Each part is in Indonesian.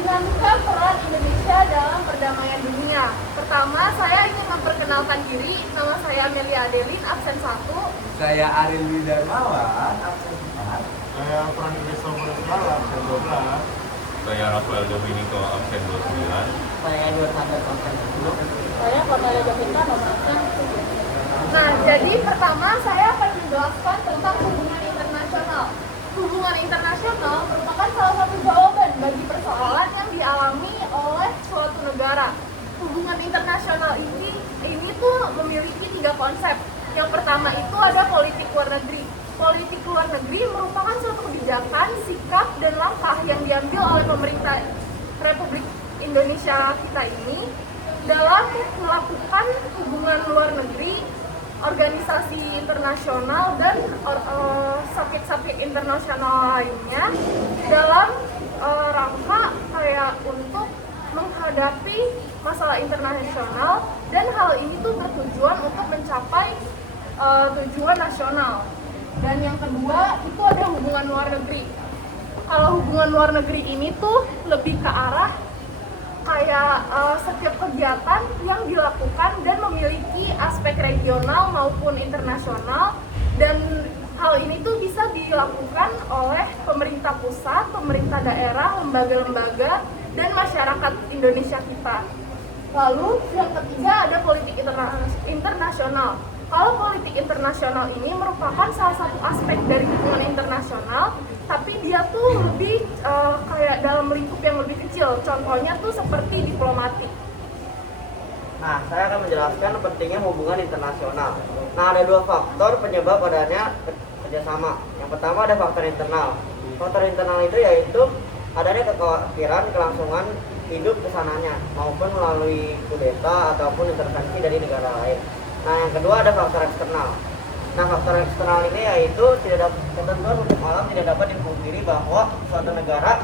Dinamika peran Indonesia dalam perdamaian dunia. Pertama, saya ingin memperkenalkan diri. Nama saya Amelia Adeline, absen 1. Saya Ariel Widarmawan, absen 4. Saya Franky Somoresal, absen 12. Saya Rafael Dominico, absen 29. Saya Edward Sanders, absen 10. Saya Cornelia Jovita, nomor absen 7. Nah, jadi pertama saya akan menjelaskan tentang hubungan internasional. Hubungan internasional merupakan salah satu jawaban bagi persoalan yang dialami oleh suatu negara. Hubungan internasional ini tuh memiliki 3 konsep. Yang pertama itu ada politik luar negeri. Politik luar negeri merupakan suatu kebijakan, sikap, dan langkah yang diambil oleh pemerintah Republik Indonesia kita ini dalam melakukan hubungan luar negeri, organisasi internasional, dan sakit-sakit internasional lainnya dalam rangka kayak untuk menghadapi masalah internasional, dan hal ini tuh bertujuan untuk mencapai tujuan nasional. Dan yang kedua itu ada hubungan luar negeri. Kalau hubungan luar negeri ini tuh lebih ke arah kayak setiap kegiatan yang dilakukan dan memiliki aspek regional maupun internasional, dan hal ini tuh bisa dilakukan oleh pemerintah pusat, pemerintah daerah, lembaga-lembaga, dan masyarakat Indonesia kita. Lalu yang ketiga ada politik internasional. Kalau politik internasional ini merupakan salah satu aspek dari hubungan internasional, tapi dia tuh lebih kayak dalam lingkup yang lebih kecil. Contohnya tuh seperti diplomatik. Nah, saya akan menjelaskan pentingnya hubungan internasional. Nah, ada 2 faktor penyebab adanya kerjasama. Yang pertama ada faktor internal. Faktor internal itu yaitu adanya kekhawatiran kelangsungan hidup kesananya maupun melalui kudeta ataupun intervensi dari negara lain. Nah, yang kedua ada faktor eksternal. Nah, faktor eksternal ini yaitu ketentuan hukum alam tidak dapat dipungkiri bahwa suatu negara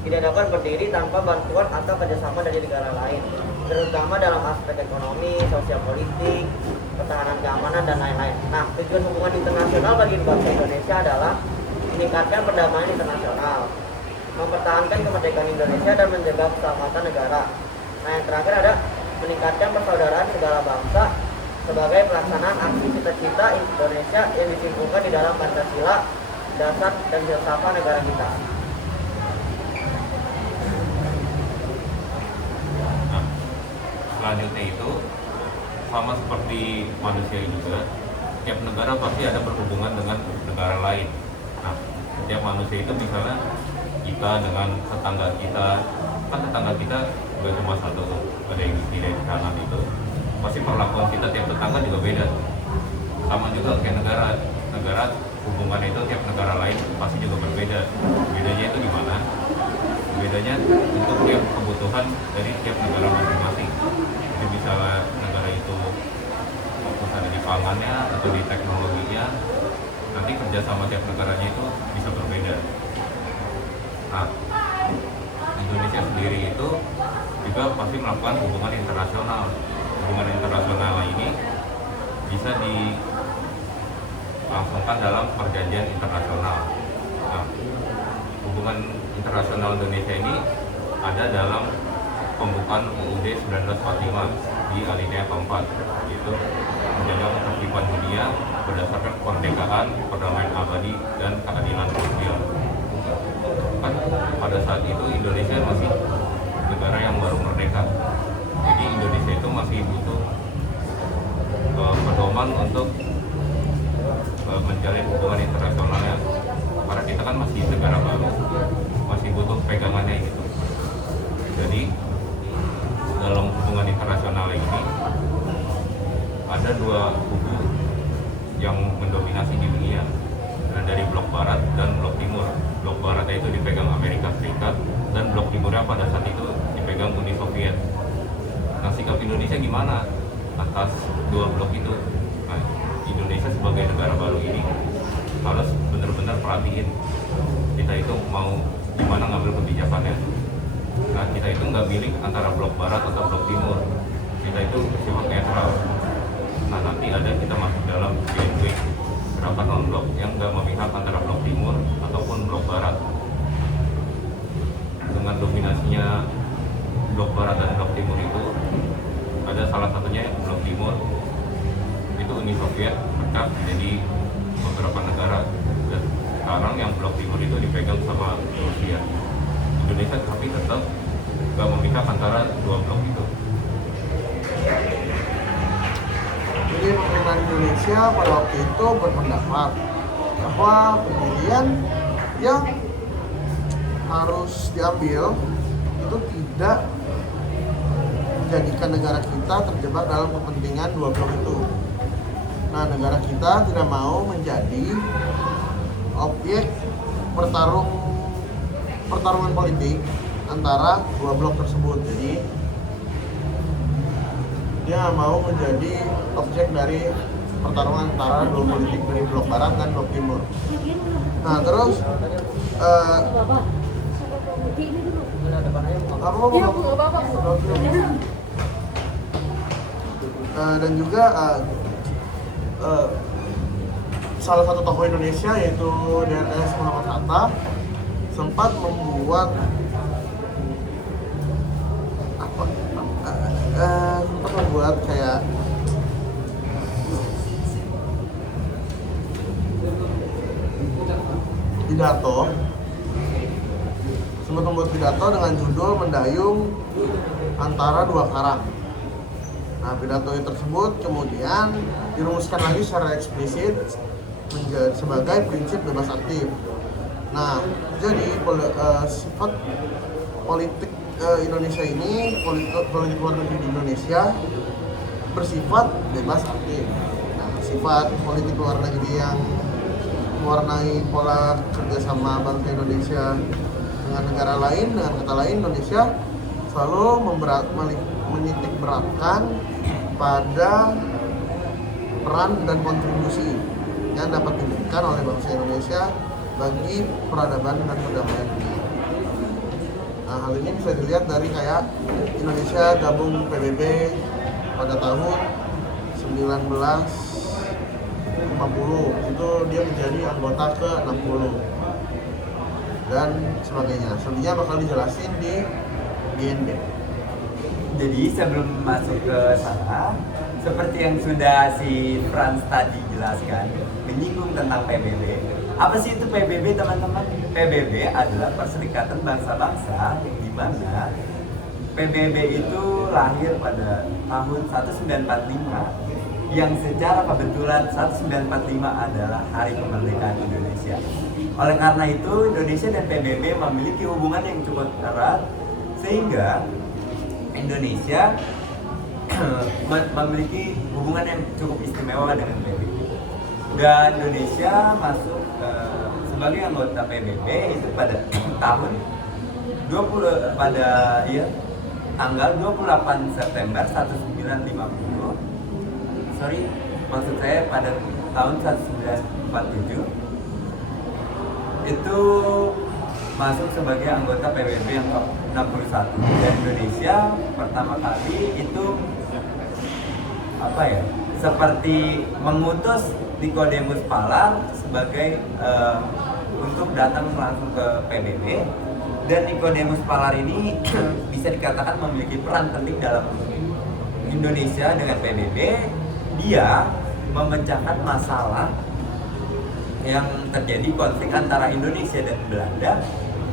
tidak dapat berdiri tanpa bantuan atau kerjasama dari negara lain, terutama dalam aspek ekonomi, sosial politik, pertahanan keamanan, dan lain-lain. Nah, tujuan hubungan internasional bagi bangsa Indonesia adalah meningkatkan perdamaian internasional, mempertahankan kemerdekaan Indonesia, dan menjaga keselamatan negara. Nah, yang terakhir ada meningkatkan persaudaraan segala bangsa sebagai pelaksanaan aksi cita-cita Indonesia yang disimpulkan di dalam Pancasila, dasar dan filsafat negara kita. Nah, selanjutnya itu sama seperti manusia juga, tiap negara pasti ada berhubungan dengan negara lain. Nah, tiap manusia itu misalnya kita dengan tetangga kita, kan tetangga kita gak cuma satu, ada yang di kiri di kanan itu, pasti perlakuan kita tiap tetangga juga beda. Sama juga kayak negara hubungan itu tiap negara lain pasti juga berbeda. Bedanya itu di mana? Bedanya untuk tiap kebutuhan dari tiap negara masing-masing. Jadi misalnya negara itu fokus adanya pangannya atau di teknologinya, nanti kerja sama tiap negaranya itu bisa berbeda. Nah, Indonesia sendiri itu juga pasti melakukan hubungan internasional. Hubungan internasional ini bisa dilangsungkan dalam perjanjian internasional. Nah, hubungan internasional Indonesia ini ada dalam pembukaan UUD 1945 di alinea keempat, yaitu menjaga ketertiban dunia berdasarkan kemerdekaan, perdamaian abadi, dan keadilan sosial. Kan pada saat itu Indonesia masih negara yang baru merdeka, jadi Indonesia itu masih butuh pedoman untuk menjalin hubungan internasionalnya, karena kita kan masih negara baru, masih butuh pegangannya gitu. Jadi dalam hubungan internasional ini ada 2 kubu yang mendominasi di dunia, dari blok barat dan blok timur. Blok barat itu dipegang Amerika Serikat, dan blok timurnya pada saat itu dipegang Uni Soviet. Nah, sikap Indonesia gimana atas 2 blok itu? Nah, Indonesia sebagai negara baru ini harus benar-benar perhatiin kita itu mau gimana ngambil kebijakannya. Nah, kita itu nggak milih antara blok barat atau blok timur, kita itu sifat netral. Nah, nanti ada kita masuk dalam GNB, gerakan non blok, yang nggak memihak antara blok timur ataupun blok barat. dengan dominasinya blok barat dan blok timur itu ada salah satunya blok timur itu Uni Soviet pecah menjadi beberapa negara, dan sekarang yang blok timur itu dipegang sama Rusia. Indonesia tapi tetap gak memisah antara dua blok itu. Jadi pemerintahan Indonesia pada waktu itu berpendapat bahwa pemilihan yang harus diambil itu tidak menjadikan negara kita terjebak dalam kepentingan dua blok itu. Nah, negara kita tidak mau menjadi objek pertarungan politik antara dua blok tersebut. Jadi dia nggak mau menjadi objek dari pertarungan antara dua politik dari blok barat dan blok timur. Nah, terus dan juga salah satu tokoh Indonesia yaitu DRS Muhammad Hatta sempat membuat kayak pidato dengan judul Mendayung Antara Dua Karang. Nah, pidato tersebut kemudian dirumuskan lagi secara eksplisit sebagai prinsip bebas aktif. Nah, jadi sifat politik Indonesia ini, politik luar negeri di Indonesia bersifat bebas aktif. Nah, sifat politik luar negeri yang mewarnai pola kerjasama bangsa Indonesia dengan negara lain, dengan kata lain Indonesia selalu menitik beratkan pada peran dan kontribusi yang dapat diberikan oleh bangsa Indonesia bagi peradaban dan perdamaian dunia. Nah, hal ini bisa dilihat dari kayak Indonesia gabung PBB pada tahun 1950, itu dia menjadi anggota ke-60 dan sebagainya. Selebihnya bakal dijelasin di GNB. Jadi sebelum masuk ke sana, seperti yang sudah si Frans tadi jelaskan, menyinggung tentang PBB. Apa sih itu PBB, teman-teman? PBB adalah Perserikatan Bangsa-Bangsa, yang dimana PBB itu lahir pada tahun 1945, yang secara kebetulan 1945 adalah hari kemerdekaan Indonesia. Oleh karena itu, Indonesia dan PBB memiliki hubungan yang cukup erat, sehingga Indonesia memiliki hubungan yang cukup istimewa dengan PBB. Dan Indonesia masuk sebagai anggota PBB itu pada tanggal 28 September 1950. Maksud saya pada tahun 1947 itu masuk sebagai anggota PBB yang ke-61. Dan Indonesia pertama kali itu seperti mengutus Nicodemus Palar sebagai untuk datang langsung ke PBB. Dan Nicodemus Palar ini bisa dikatakan memiliki peran penting dalam Indonesia dengan PBB. Dia memecahkan masalah yang terjadi konflik antara Indonesia dan Belanda,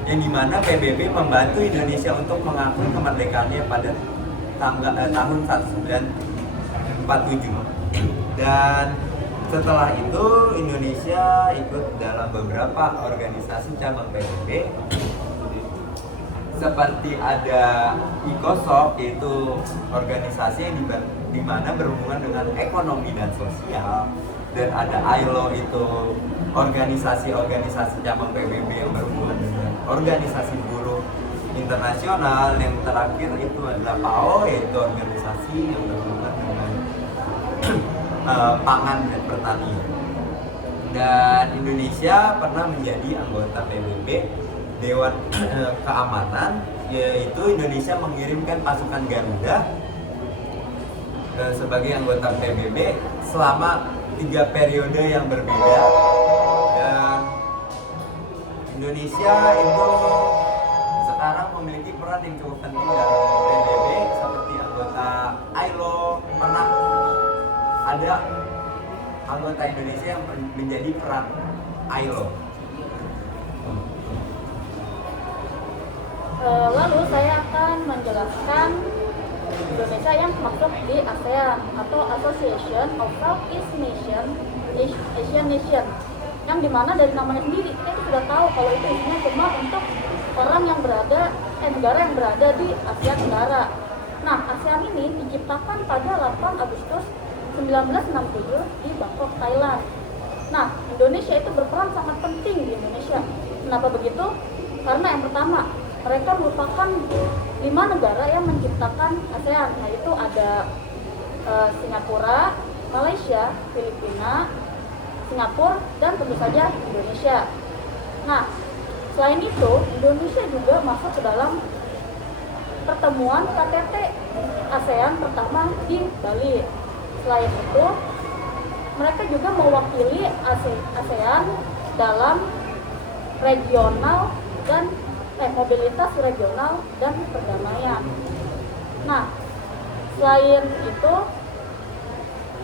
yang dimana PBB membantu Indonesia untuk mengakui kemerdekaannya pada tahun 1947. Dan setelah itu Indonesia ikut dalam beberapa organisasi cabang PBB, seperti ada ICOSOC, yaitu organisasi yang di mana berhubungan dengan ekonomi dan sosial, dan ada ILO, itu organisasi cabang PBB yang berhubungan dengan organisasi buruh internasional. Yang terakhir itu adalah PAO, yaitu organisasi yang berhubungan dengan pangan dan pertanian. Dan Indonesia pernah menjadi anggota PBB Dewan Keamanan, yaitu Indonesia mengirimkan pasukan Garuda sebagai anggota PBB selama 3 periode yang berbeda. Dan Indonesia itu sekarang memiliki peran yang cukup penting dalam PBB seperti anggota ILO. Pernah ada anggota Indonesia yang menjadi peran ILO. Lalu saya akan menjelaskan Indonesia yang masuk di ASEAN atau Association of Southeast Asian Nation, yang dimana dari namanya sendiri kita itu sudah tahu kalau itu isinya cuma untuk orang yang berada negara yang berada di Asia Tenggara. Nah, ASEAN ini diciptakan pada 8 Agustus 1967 di Bangkok, Thailand. Nah, Indonesia itu berperan sangat penting di Indonesia. Kenapa begitu? Karena yang pertama, mereka merupakan 5 negara yang menciptakan ASEAN, yaitu ada Singapura, Malaysia, Filipina, Singapura, dan tentu saja Indonesia. Nah, selain itu, Indonesia juga masuk ke dalam pertemuan KTT ASEAN pertama di Bali. Selain itu, mereka juga mewakili ASEAN dalam regional dan mobilitas regional dan perdamaian. Nah, selain itu,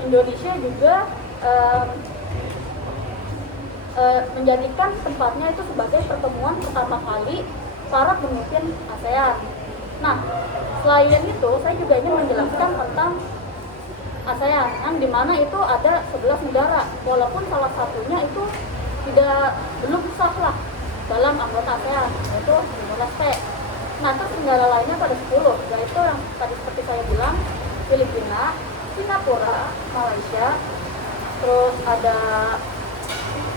Indonesia juga menjadikan tempatnya itu sebagai pertemuan pertama kali para pemimpin ASEAN. Nah, selain itu, saya juga ingin menjelaskan tentang ASEAN, yang dimana itu ada 11 negara, walaupun salah satunya itu belum sah lah dalam anggota ASEAN, yaitu Timor-Leste. Nah, terus negara lainnya pada 10, yaitu yang tadi seperti saya bilang, Filipina, Singapura, Malaysia, terus ada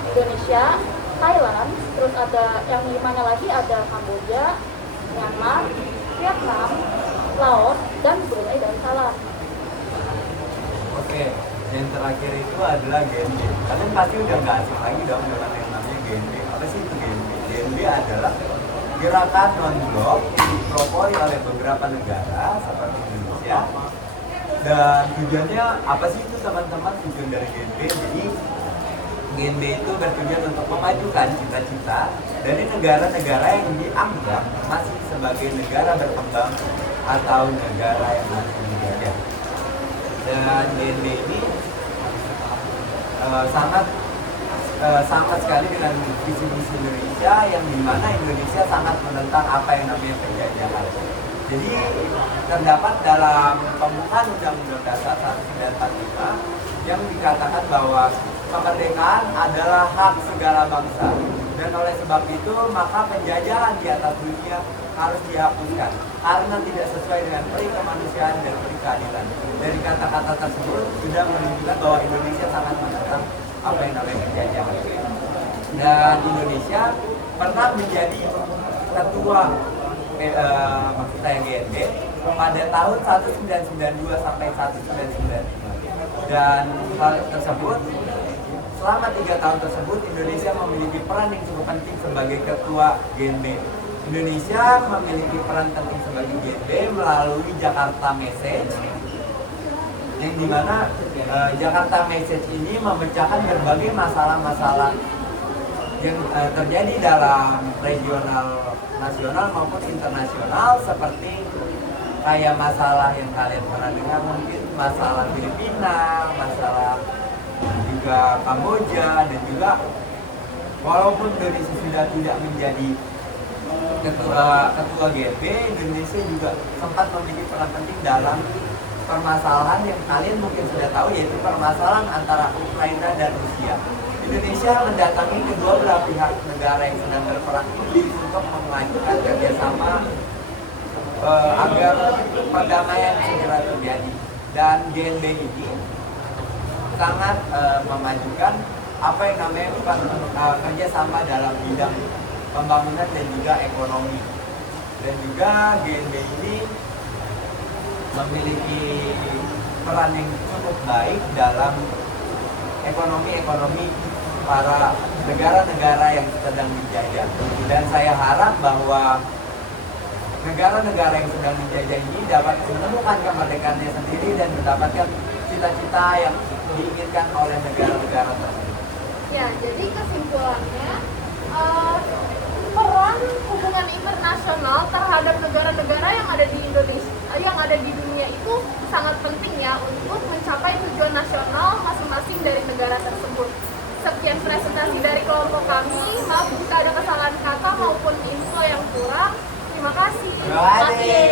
Indonesia, Thailand, terus ada yang 5-nya lagi ada Kamboja, Myanmar, Vietnam, Laos, dan Brunei Darussalam. Oke, yang terakhir itu adalah GNB. Kalian pasti udah nggak asing lagi dong dengan yang namanya GNB. Apa sih itu GNB? GNB adalah gerakan non-blok yang dipelopori oleh beberapa negara seperti Indonesia. Dan tujuannya apa sih itu teman-teman, tujuan dari GNB? Jadi GNB itu bertujuan untuk memajukan cita-cita dari negara-negara yang dianggap masih sebagai negara berkembang atau negara yang masih dijajah. Dan GNB ini sangat sekali dengan visi-misi Indonesia, yang dimana Indonesia sangat menentang apa yang namanya penjajahan. Jadi terdapat dalam pembukaan Undang-Undang Dasar 1945 yang dikatakan bahwa kemerdekaan adalah hak segala bangsa, dan oleh sebab itu maka penjajahan di atas dunia harus dihapuskan karena tidak sesuai dengan peri kemanusiaan dan peri keadilan. Dari kata-kata tersebut sudah menunjukkan bahwa Indonesia sangat menentang apa yang namanya penjajahan. Dan Indonesia pernah menjadi ketua maksud saya GNB pada tahun 1992 sampai 1995. Dan hal tersebut, selama 3 tahun tersebut, Indonesia memiliki peran yang cukup penting sebagai ketua GNB. Indonesia memiliki peran penting sebagai GNB melalui Jakarta Message, yang dimana Jakarta Message ini memecahkan berbagai masalah-masalah yang terjadi dalam regional, nasional maupun internasional, seperti kayak masalah yang kalian pernah dengar mungkin, masalah Filipina, masalah juga Kamboja, dan juga walaupun Indonesia sudah tidak menjadi ketua GNB, Indonesia juga sempat memiliki peran penting dalam permasalahan yang kalian mungkin sudah tahu, yaitu permasalahan antara Ukraina dan Rusia. Indonesia mendatangi kedua belah pihak negara yang sedang berperang ini untuk melanjutkan kerjasama agar perdamaian segera terjadi. Dan GNB ini sangat memajukan apa yang namanya kerjasama dalam bidang pembangunan dan juga ekonomi. Dan juga GNB ini memiliki peran yang cukup baik dalam ekonomi para negara-negara yang sedang dijajah. Dan saya harap bahwa negara-negara yang sedang dijajah ini dapat menemukan kemerdekaannya sendiri dan mendapatkan cita-cita yang diinginkan oleh negara-negara tersebut. Ya, jadi kesimpulannya peran hubungan internasional sangat penting ya untuk mencapai tujuan nasional masing-masing dari negara tersebut. Sekian presentasi dari kelompok kami. Maaf jika ada kesalahan kata maupun info yang kurang. Terima kasih. Terima kasih.